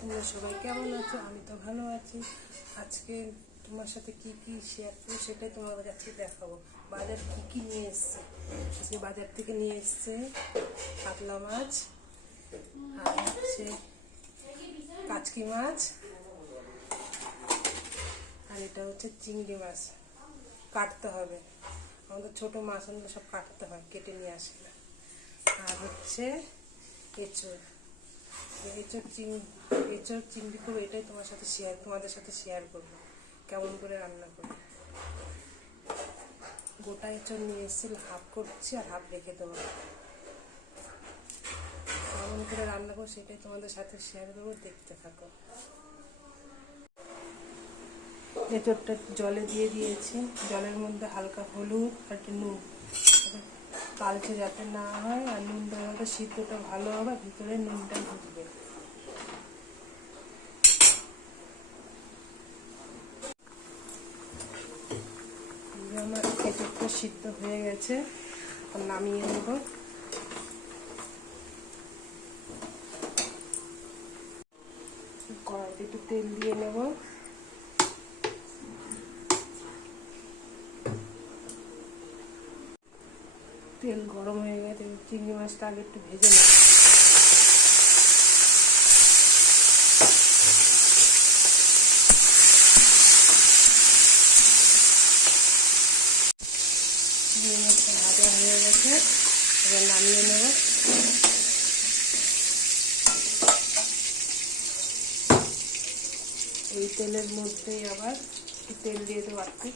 তোমরা সবাই কেমন আছো? আমি তো ভালো আছি। আজকে তোমার সাথে কি কি শেয়ার করব সেটাই তোমাদের কাছে দেখাবো। বাজার কি কি নিয়ে এসছে? আজকে বাজার থেকে নিয়ে এসছে কাতলা মাছ, আর হচ্ছে কাচকি মাছ, আর এটা হচ্ছে চিংড়ি মাছ। কাটতে হবে। আমাদের ছোট মাছ সব কাটতে হয়, কেটে নিয়ে আসে আর হচ্ছে এঁচড়। এঁচড় চিং এঁচড় চিংড়ি করব এটাই তোমার সাথে শেয়ার তোমাদের সাথে শেয়ার করব। কেমন করে রান্না করব। গোটা এঁচড় নিয়ে এসেছি হাফ করছি আর হাফ রেখে দেবো। কেমন করে রান্না করব সেটাই তোমাদের সাথে শেয়ার করব, দেখতে থাকো। এঁচড়টা জলে দিয়ে দিয়েছি। জলের মধ্যে হালকা হলুদ আর নুন। কালচে যাতে না হয় আর নুনটা মধ্যে সিদ্ধটা ভালো হবে, ভিতরে নুনটা ঢুকবে এই যে আমার এঁচড়টা সিদ্ধ হয়ে গেছে। নামিয়ে নেব। কড়াইতে একটু তেল দিয়ে নেব। তেল গরম হয়ে গেছে, চিংড়ি মাছটা আগে একটু ভেজে নেব চিংড়ি মাছটা ভাজা হয়ে গেছে এবার নামিয়ে নেব। এই তেলের মধ্যেই আবার তেল দিয়ে দেবো আর কি।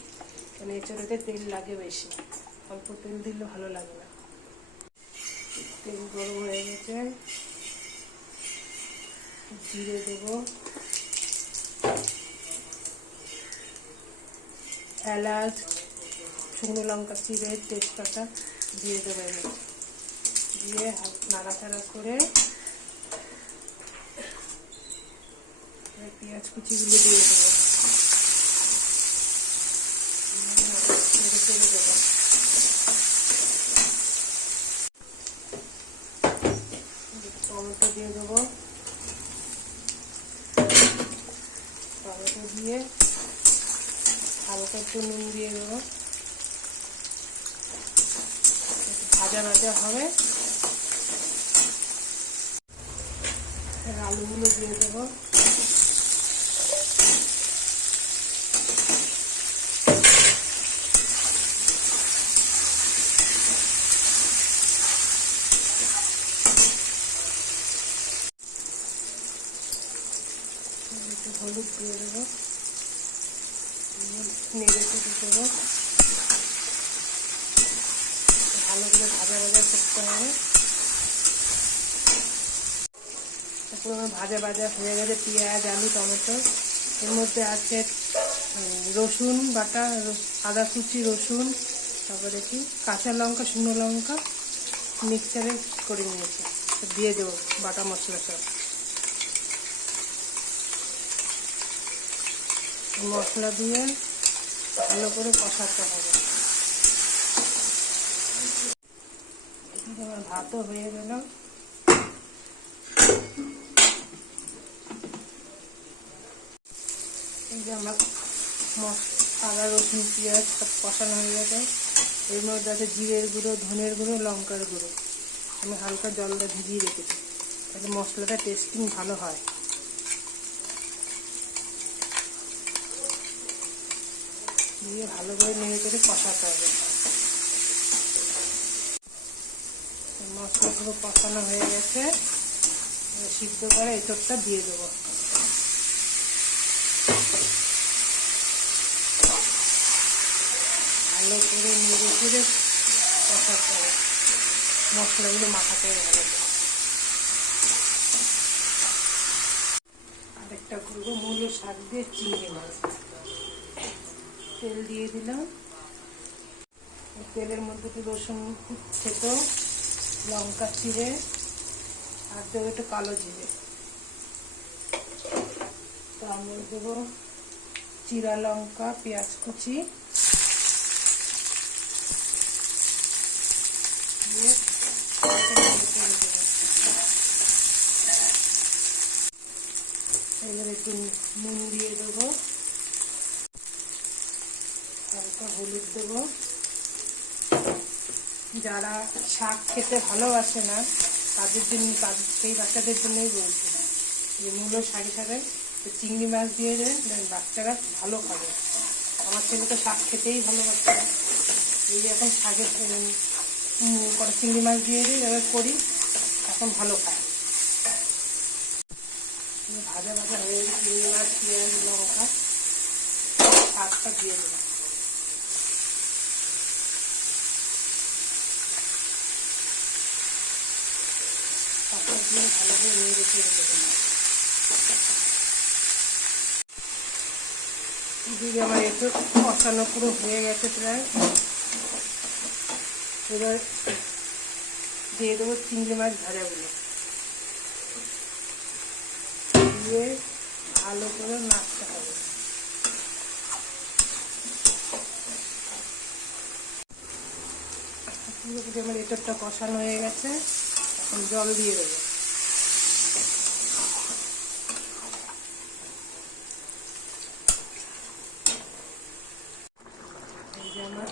কারণ এঁচড়েতে তেল লাগে বেশি। অল্প তেল দিলে ভালো লাগে না। তেল গরম হয়ে গেছে। জিরে দেবো। এলাচ, শুকনো লঙ্কা চিড়ে তেজপাতা দিয়ে দেবো এর। দিয়ে নাড়াচাড়া করে পেঁয়াজ কুচিগুলো দিয়ে দেবো। টমেটো দিয়ে দেবো। টমেটো দিয়ে হালকা একটু নুন দিয়ে দেবো। ভাজা ভাজা হবে। এবার আলুগুলো দিয়ে দেবো। হলুদ দিয়ে দেবো। নেড়ে চেড়ে দেবো। ভালো করে ভাজা ভাজা করতে হবে। আমার ভাজা ভাজা হয়ে গেছে, পেঁয়াজ, আলু, টমেটো। এর মধ্যে আছে রসুন বাটা আদা কুচি, রসুন, তারপরে কি? কাঁচা লঙ্কা, শুকনো লঙ্কা মিক্সারে করে নিয়েছি। দিয়ে দেবো বাটা মশলা সব। মশলা দিয়ে ভালো করে কষাতে হবে। ভাতও হয়ে গেল। যে আমার আদা, রসুন, পেঁয়াজ সব কষানো হয়ে গেছে। এর মধ্যে আছে জিরের গুঁড়ো, ধনের গুঁড়ো, লঙ্কার গুঁড়ো। আমি হালকা জলটা ভিজিয়ে রেখেছি, তাহলে মশলাটা টেস্টিং ভালো হয়। দিয়ে ভালো করে নেড়ে করে কষাতে হবে। মশলা পুরো কষানো হয়ে গেছে। সিদ্ধ করে এঁচড়টা দিয়ে দেবো। ভালো করে নেড়ে চেড়ে কষাতে হবে মশলাগুলো হবে। ভালো করে আরেকটা করব মূলো শাক দিয়ে চিংড়ি মাছ। তেল দিয়ে দিলাম। তেলের মধ্যে একটু রসুন থেতো, লঙ্কা চিড়ে, আর দেবো একটু কালো জিরে। তার মধ্যে দেবো চিরা লঙ্কা, পেঁয়াজ কুচি দিয়ে একটু নুন দিয়ে দেবো। হালকা হলুদ দেবো। যারা শাক খেতে ভালোবাসে না, তাদের জন্য তাদের সেই বাচ্চাদের জন্যই বলছি যে মূলো শাকে শাকে চিংড়ি মাছ দিয়ে দেখবেন বাচ্চারা ভালো খাবে। আমার ছেলে তো শাক খেতেই ভালোবাসে এই এখন শাকের কটা চিংড়ি মাছ দিয়ে দিই, এবার করি। এখন ভালো খায়। ভাজা ভাজা হয়ে গেছে, চিংড়ি মাছ, পেঁয়াজ, লঙ্কা শাকটা দিয়ে দেবো শাকটা দিয়ে ভালো করে নিয়ে রেখে দেবো। এদিকে আমার একটু কষানো পুরো হয়ে গেছে প্রায়। এবার দিয়ে দেবো চিংড়ি মাছ ভাজাগুলো। দিয়ে ভালো করে নাড়তে হবে। পুরোপুরি আমার এঁচড়টা কষানো হয়ে গেছে, এখন জল দিয়ে দেবো। আমার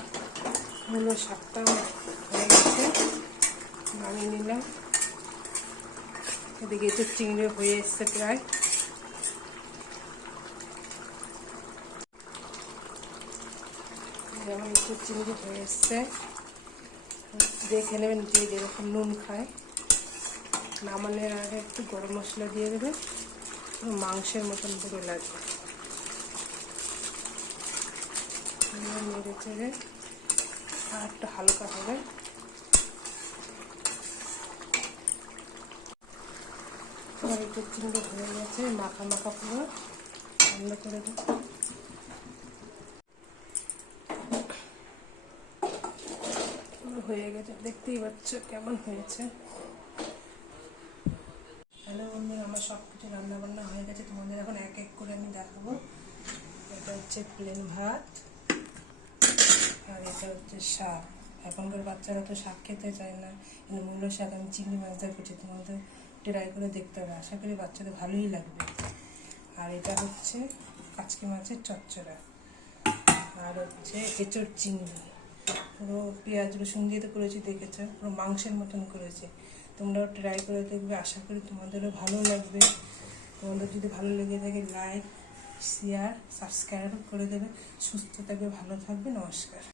মূলো শাকটা নামিয়ে নিলাম। এদিকে একটু চিংড়ি হয়ে এসছে প্রায়। যেমন একটু চিংড়ি হয়ে এসছে। দেখে নেবেন যে যেরকম নুন খায়। নামানোর আগে একটু গরম মশলা দিয়ে দেবে মাংসের মতন পুরো লাগবে। নেড়ে চেড়ে আর একটু হালকা হবে। আর একটু হয়ে গেছে, মাখা মাখা পুরো। বন্ধ করে দেব। হয়ে গেছে, দেখতেই পাচ্ছ কেমন হয়েছে। হ্যালো বন্ধুরা, আমার সব কিছু রান্না বান্না হয়ে গেছে। তোমাদের এখন এক এক করে আমি দেখাবো। এটা হচ্ছে প্লেন ভাত, আর এটা হচ্ছে শাক। এখনকার বাচ্চারা তো শাক খেতে চায় না। মূল্য শাক আমি চিংড়ি মাছ দিয়ে তোমাদের ট্রাই করে দেখতে হবে। আশা করি বাচ্চাদের ভালোই লাগবে। আর এটা হচ্ছে কাচকি মাছের চচ্চড়া। আর হচ্ছে এঁচড় চিংড়ি। পুরো পেঁয়াজ, রসুন দিয়ে তো করেছি, দেখেছ? পুরো মাংসের মতন করেছি। তোমরাও ট্রাই করে দেখবে। আশা করি তোমাদেরও ভালো লাগবে। তোমাদের যদি ভালো লেগে থাকে লাইক শেয়ার সাবস্ক্রাইব করে দেবে। সুস্থ থাকবে, ভালো থাকবে। নমস্কার।